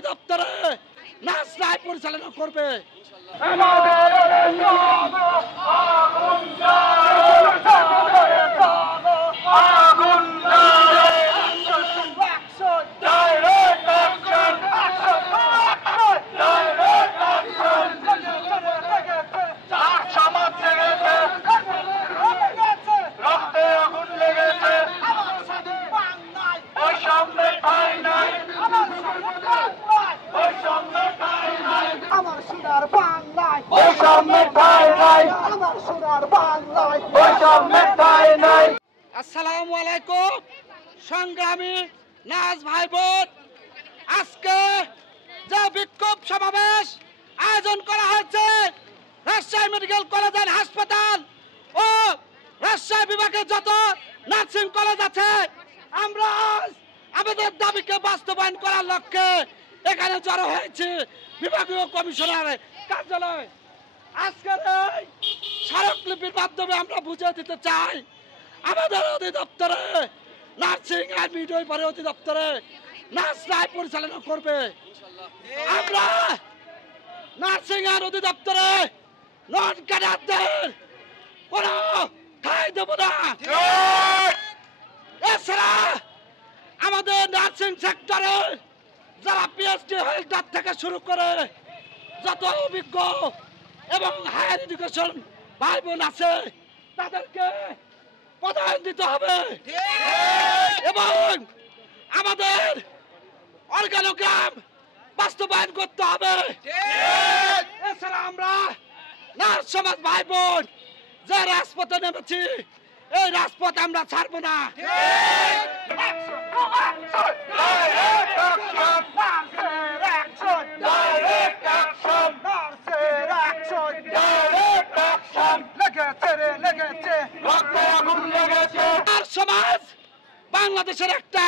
অধিদপ্তরে নাচ রায় পরিচালনা করবে। আসসালামু আলাইকুম সংগ্রামী নাচ ভাই বোন, আজকে যে বিক্ষোভ সমাবেশ আয়োজন করা হয়েছে রাজশাহী মেডিকেল কলেজ এন্ড হাসপাতাল ও রাজশাহী বিভাগের যত নার্সিং কলেজ আছে, আমরা আমাদের দাবিকে বাস্তবায়ন করার লক্ষ্যে এখানে জড়ো হয়েছি বিভাগীয় কমিশনারের কার্যালয়। আজকের এই স্মারকলিপির মাধ্যমে আমরা বুঝিয়ে দিতে চাই, আমাদের অধিদপ্তরে নার্সিং অ্যান্ড মিডওয়াইফারি অধিদপ্তরে নাচ রায় পরিচালনা করবে। আমরা নার্সিং অ্যান্ড অধিদপ্তরে নন ক্যাডারদের কোনো ঠাঁই দেব না। এছাড়া আমাদের নার্সিং সেক্টরে যারা পিএইচডি হোল্ডার থেকে শুরু করে যত অভিজ্ঞ এবং হায়ার এডুকেশন ভাই বোন আছে তাদেরকে পদায়ন দিতে হবে এবং আমাদের অর্গানোগ্রাম বাস্তবায়ন করতে হবে। এছাড়া আমরা নার্স সমাজ ভাই বোন যে রাজপথে নেমেছি, এই রাজপথ আমরা ছাড়বো না। সমাজ বাংলাদেশের একটা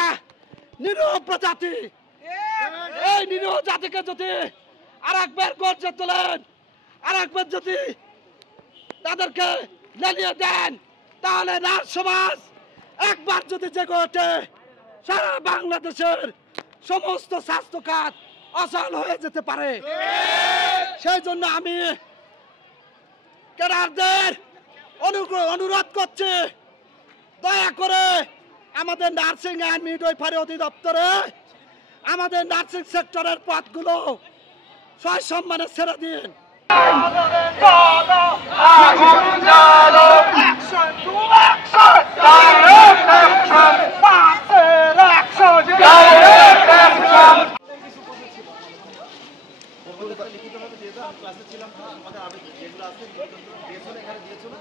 নিরীহ প্রজাতি, এই নিরীহ জাতিকে যদি আর একবার গর্জে তোলেন, আর একবার যদি তাদেরকে লেলিয়ে দেন, তাহলে নার্স সমাজ একবার যদি জেগে ওঠে সারা বাংলাদেশের সমস্ত স্বাস্থ্য খাত অচল হয়ে যেতে পারে। সেই জন্য আমি ক্যাডারদের অনুরোধ করছি, দয়া করে আমাদের নার্সিং অ্যান্ড মিডওয়াইফারি অধিদপ্তরে আমাদের নার্সিং সেক্টরের পদগুলো সসম্মানে ছেড়ে দিন। ক্লাসে ছিলাম, আমাদের যেগুলো আছে এখানে দিয়েছো না।